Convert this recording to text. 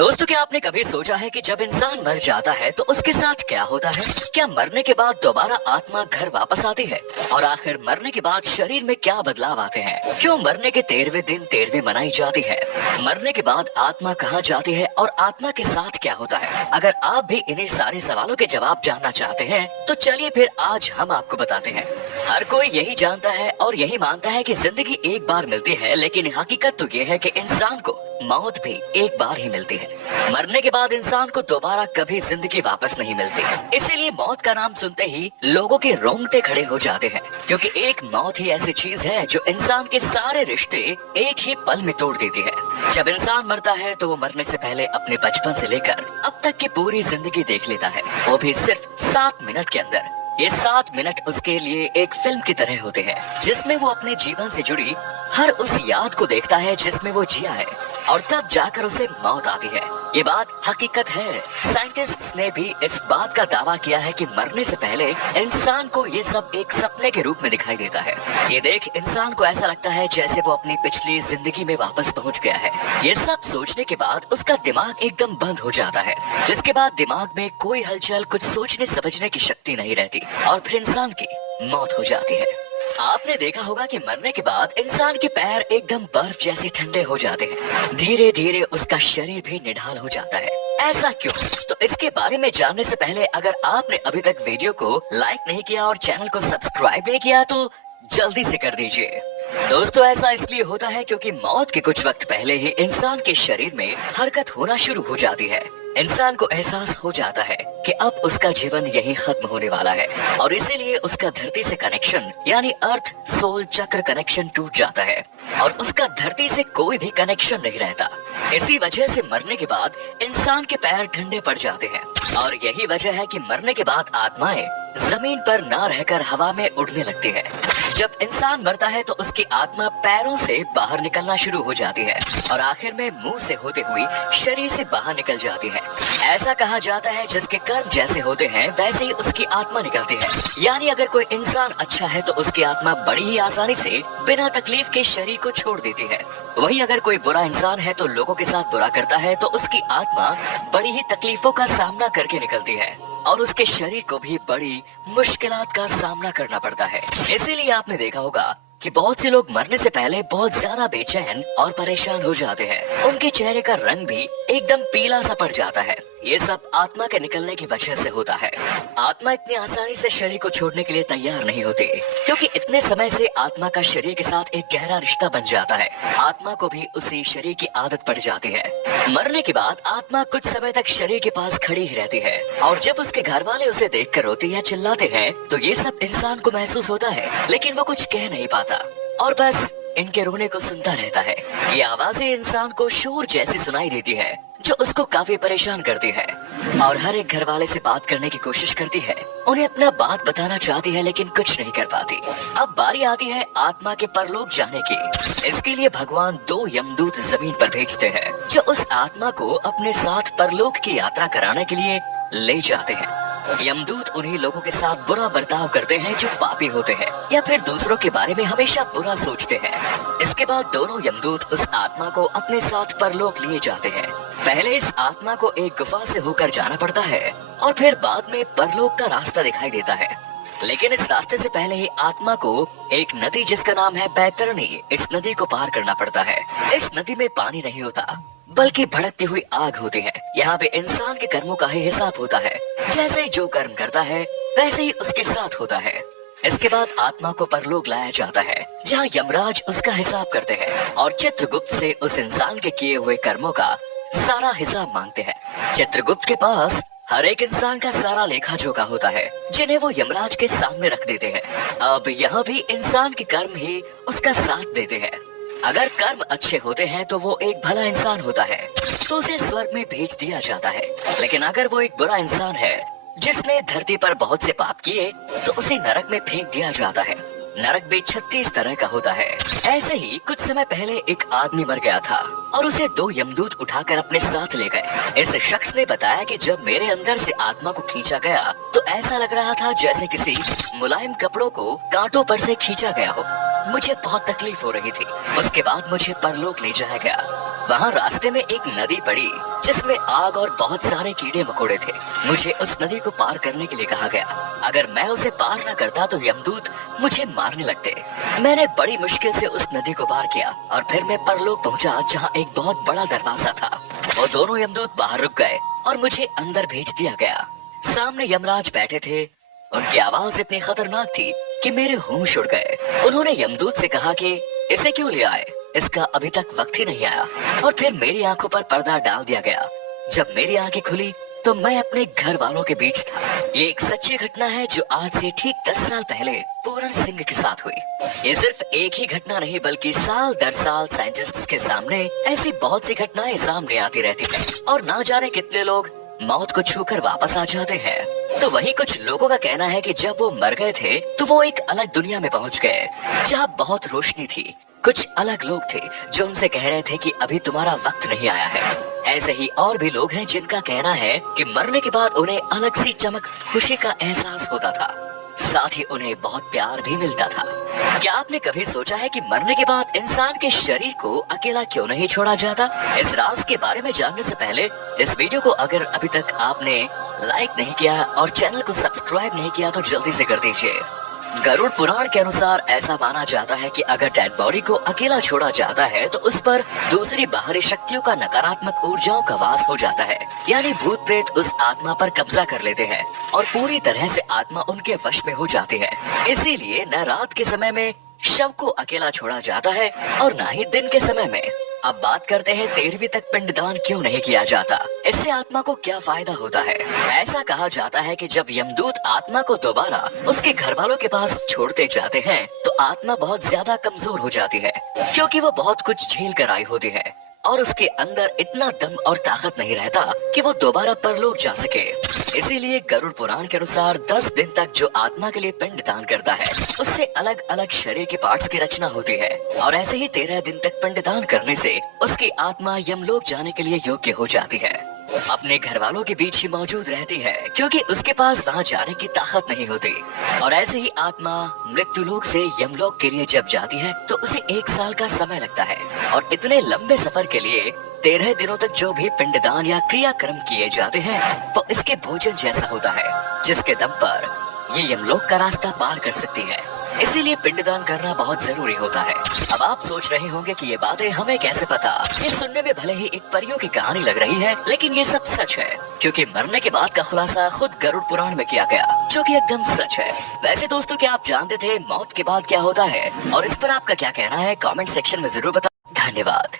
दोस्तों, क्या आपने कभी सोचा है कि जब इंसान मर जाता है तो उसके साथ क्या होता है? क्या मरने के बाद दोबारा आत्मा घर वापस आती है? और आखिर मरने के बाद शरीर में क्या बदलाव आते हैं? क्यों मरने के 13वें दिन 13वीं मनाई जाती है? मरने के बाद आत्मा कहाँ जाती है और आत्मा के साथ क्या होता है? अगर आप भी इन्हीं सारे सवालों के जवाब जानना चाहते हैं तो चलिए फिर आज हम आपको बताते हैं। हर कोई यही जानता है और यही मानता है कि जिंदगी एक बार मिलती है, लेकिन हकीकत तो ये है कि इंसान को मौत भी एक बार ही मिलती है। मरने के बाद इंसान को दोबारा कभी जिंदगी वापस नहीं मिलती। इसीलिए मौत का नाम सुनते ही लोगों के रोंगटे खड़े हो जाते हैं, क्योंकि एक मौत ही ऐसी चीज है जो इंसान के सारे रिश्ते एक ही पल में तोड़ देती है। जब इंसान मरता है तो वो मरने से पहले अपने बचपन से लेकर अब तक की पूरी जिंदगी देख लेता है, वो भी सिर्फ 7 मिनट के अंदर। ये 7 मिनट उसके लिए एक फिल्म की तरह होते हैं, जिसमें वो अपने जीवन से जुड़ी हर उस याद को देखता है जिसमें वो जिया है, और तब जाकर उसे मौत आती है। ये बात हकीकत है। साइंटिस्ट्स ने भी इस बात का दावा किया है कि मरने से पहले इंसान को ये सब एक सपने के रूप में दिखाई देता है। ये देख इंसान को ऐसा लगता है जैसे वो अपनी पिछली जिंदगी में वापस पहुंच गया है। ये सब सोचने के बाद उसका दिमाग एकदम बंद हो जाता है, जिसके बाद दिमाग में कोई हलचल, कुछ सोचने समझने की शक्ति नहीं रहती, और फिर इंसान की मौत हो जाती है। आपने देखा होगा कि मरने के बाद इंसान के पैर एकदम बर्फ जैसे ठंडे हो जाते हैं। धीरे धीरे उसका शरीर भी निढाल हो जाता है। ऐसा क्यों? तो इसके बारे में जानने से पहले अगर आपने अभी तक वीडियो को लाइक नहीं किया और चैनल को सब्सक्राइब नहीं किया तो जल्दी से कर दीजिए। दोस्तों, ऐसा इसलिए होता है क्योंकि मौत के कुछ वक्त पहले ही इंसान के शरीर में हरकत होना शुरू हो जाती है। इंसान को एहसास हो जाता है कि अब उसका जीवन यही खत्म होने वाला है, और इसीलिए उसका धरती से कनेक्शन यानी अर्थ सोल चक्र कनेक्शन टूट जाता है, और उसका धरती से कोई भी कनेक्शन नहीं रहता। इसी वजह से मरने के बाद इंसान के पैर ठंडे पड़ जाते हैं, और यही वजह है कि मरने के बाद आत्माएं जमीन पर ना रहकर हवा में उड़ने लगती है। जब इंसान मरता है तो उसकी आत्मा पैरों से बाहर निकलना शुरू हो जाती है, और आखिर में मुंह से होते हुए शरीर से बाहर निकल जाती है। ऐसा कहा जाता है जिसके कर्म जैसे होते हैं वैसे ही उसकी आत्मा निकलती है। यानी अगर कोई इंसान अच्छा है तो उसकी आत्मा बड़ी ही आसानी से बिना तकलीफ के शरीर को छोड़ देती है। वहीं अगर कोई बुरा इंसान है तो लोगों के साथ बुरा करता है तो उसकी आत्मा बड़ी ही तकलीफों का सामना करके निकलती है, और उसके शरीर को भी बड़ी मुश्किलात का सामना करना पड़ता है। इसीलिए आपने देखा होगा कि बहुत से लोग मरने से पहले बहुत ज्यादा बेचैन और परेशान हो जाते हैं। उनके चेहरे का रंग भी एकदम पीला सा पड़ जाता है। ये सब आत्मा के निकलने की वजह से होता है। आत्मा इतनी आसानी से शरीर को छोड़ने के लिए तैयार नहीं होती, क्योंकि इतने समय से आत्मा का शरीर के साथ एक गहरा रिश्ता बन जाता है। आत्मा को भी उसी शरीर की आदत पड़ जाती है। मरने के बाद आत्मा कुछ समय तक शरीर के पास खड़ी ही रहती है, और जब उसके घर वाले उसे देखकर रोते या चिल्लाते हैं तो ये सब इंसान को महसूस होता है, लेकिन वो कुछ कह नहीं पाता और बस इनके रोने को सुनता रहता है। ये आवाजें इंसान को शोर जैसी सुनाई देती है, जो उसको काफी परेशान करती है, और हर एक घर वाले से बात करने की कोशिश करती है। उन्हें अपना बात बताना चाहती है, लेकिन कुछ नहीं कर पाती। अब बारी आती है आत्मा के परलोक जाने की। इसके लिए भगवान 2 यमदूत जमीन पर भेजते हैं, जो उस आत्मा को अपने साथ परलोक की यात्रा कराने के लिए ले जाते हैं। यमदूत उन्हीं लोगों के साथ बुरा बर्ताव करते हैं जो पापी होते हैं या फिर दूसरों के बारे में हमेशा बुरा सोचते हैं। इसके बाद दोनों यमदूत उस आत्मा को अपने साथ परलोक लिए जाते हैं। पहले इस आत्मा को एक गुफा से होकर जाना पड़ता है, और फिर बाद में परलोक का रास्ता दिखाई देता है। लेकिन इस रास्ते से पहले ही आत्मा को एक नदी जिसका नाम है बैतरणी, इस नदी को पार करना पड़ता है। इस नदी में पानी नहीं होता, बल्कि भड़कती हुई आग होती है। यहाँ पे इंसान के कर्मों का ही हिसाब होता है। जैसे जो कर्म करता है वैसे ही उसके साथ होता है। इसके बाद आत्मा को परलोक लाया जाता है, जहाँ यमराज उसका हिसाब करते हैं, और चित्रगुप्त से उस इंसान के किए हुए कर्मों का सारा हिसाब मांगते हैं। चित्रगुप्त के पास हर एक इंसान का सारा लेखा जोखा होता है, जिन्हें वो यमराज के सामने रख देते हैं। अब यहाँ भी इंसान के कर्म ही उसका साथ देते हैं। अगर कर्म अच्छे होते हैं तो वो एक भला इंसान होता है, तो उसे स्वर्ग में भेज दिया जाता है। लेकिन अगर वो एक बुरा इंसान है जिसने धरती पर बहुत से पाप किए तो उसे नरक में फेंक दिया जाता है। नरक भी 36 तरह का होता है। ऐसे ही कुछ समय पहले एक आदमी मर गया था, और उसे 2 यमदूत उठाकर अपने साथ ले गए। इस शख्स ने बताया कि जब मेरे अंदर से आत्मा को खींचा गया तो ऐसा लग रहा था जैसे किसी मुलायम कपड़ों को कांटों पर से खींचा गया हो। मुझे बहुत तकलीफ हो रही थी। उसके बाद मुझे परलोक ले जाया गया। वहाँ रास्ते में एक नदी पड़ी जिसमें आग और बहुत सारे कीड़े मकोड़े थे। मुझे उस नदी को पार करने के लिए कहा गया। अगर मैं उसे पार न करता तो यमदूत मुझे मारने लगते। मैंने बड़ी मुश्किल से उस नदी को पार किया और फिर मैं परलोक पहुंचा जहाँ एक बहुत बड़ा दरवाजा था। वो दोनों यमदूत बाहर रुक गए और मुझे अंदर भेज दिया गया। सामने यमराज बैठे थे। उनकी आवाज इतनी खतरनाक थी कि मेरे होश उड़ गए। उन्होंने यमदूत से कहा कि इसे क्यों ले आए, इसका अभी तक वक्त ही नहीं आया। और फिर मेरी आंखों पर पर्दा डाल दिया गया। जब मेरी आंखें खुली तो मैं अपने घर वालों के बीच था। ये एक सच्ची घटना है जो आज से ठीक 10 साल पहले पूरन सिंह के साथ हुई। ये सिर्फ एक ही घटना नहीं बल्कि साल दर साल साइंटिस्ट्स के सामने ऐसी बहुत सी घटनाएं सामने आती रहती है और ना जाने कितने लोग मौत को छूकर वापस आ जाते हैं। तो वही कुछ लोगों का कहना है कि जब वो मर गए थे तो वो एक अलग दुनिया में पहुंच गए जहाँ बहुत रोशनी थी। कुछ अलग लोग थे जो उनसे कह रहे थे कि अभी तुम्हारा वक्त नहीं आया है। ऐसे ही और भी लोग हैं जिनका कहना है कि मरने के बाद उन्हें अलग सी चमक, खुशी का एहसास होता था, साथ ही उन्हें बहुत प्यार भी मिलता था। क्या आपने कभी सोचा है कि मरने के बाद इंसान के शरीर को अकेला क्यों नहीं छोड़ा जाता? इस राज के बारे में जानने से पहले इस वीडियो को अगर अभी तक आपने लाइक नहीं किया और चैनल को सब्सक्राइब नहीं किया तो जल्दी से कर दीजिए। गरुड़ पुराण के अनुसार ऐसा माना जाता है कि अगर डेड बॉडी को अकेला छोड़ा जाता है तो उस पर दूसरी बाहरी शक्तियों का नकारात्मक ऊर्जाओं का वास हो जाता है, यानी भूत प्रेत उस आत्मा पर कब्जा कर लेते हैं और पूरी तरह से आत्मा उनके वश में हो जाती है। इसीलिए न रात के समय में शव को अकेला छोड़ा जाता है और न ही दिन के समय में। अब बात करते हैं 13वीं तक पिंडदान क्यों नहीं किया जाता, इससे आत्मा को क्या फायदा होता है। ऐसा कहा जाता है कि जब यमदूत आत्मा को दोबारा उसके घर वालों के पास छोड़ते जाते हैं तो आत्मा बहुत ज्यादा कमजोर हो जाती है क्योंकि वो बहुत कुछ झेल कर आई होती है और उसके अंदर इतना दम और ताकत नहीं रहता कि वो दोबारा परलोक जा सके। इसीलिए गरुड़ पुराण के अनुसार 10 दिन तक जो आत्मा के लिए पिंड दान करता है उससे अलग अलग शरीर के पार्ट्स की रचना होती है और ऐसे ही 13 दिन तक पिंड दान करने से उसकी आत्मा यमलोक जाने के लिए योग्य हो जाती है। अपने घर वालों के बीच ही मौजूद रहती है क्योंकि उसके पास वहाँ जाने की ताकत नहीं होती। और ऐसे ही आत्मा मृत्युलोक से यमलोक के लिए जब जाती है तो उसे 1 साल का समय लगता है और इतने लंबे सफर के लिए 13 दिनों तक जो भी पिंडदान या क्रियाक्रम किए जाते हैं वो इसके भोजन जैसा होता है जिसके दम पर ये यमलोक का रास्ता पार कर सकती है। इसीलिए पिंडदान करना बहुत जरूरी होता है। अब आप सोच रहे होंगे कि ये बातें हमें कैसे पता। ये सुनने में भले ही एक परियों की कहानी लग रही है लेकिन ये सब सच है क्योंकि मरने के बाद का खुलासा खुद गरुड़ पुराण में किया गया जो कि एकदम सच है। वैसे दोस्तों क्या आप जानते थे मौत के बाद क्या होता है और इस पर आपका क्या कहना है कमेंट सेक्शन में जरूर बताएं। धन्यवाद।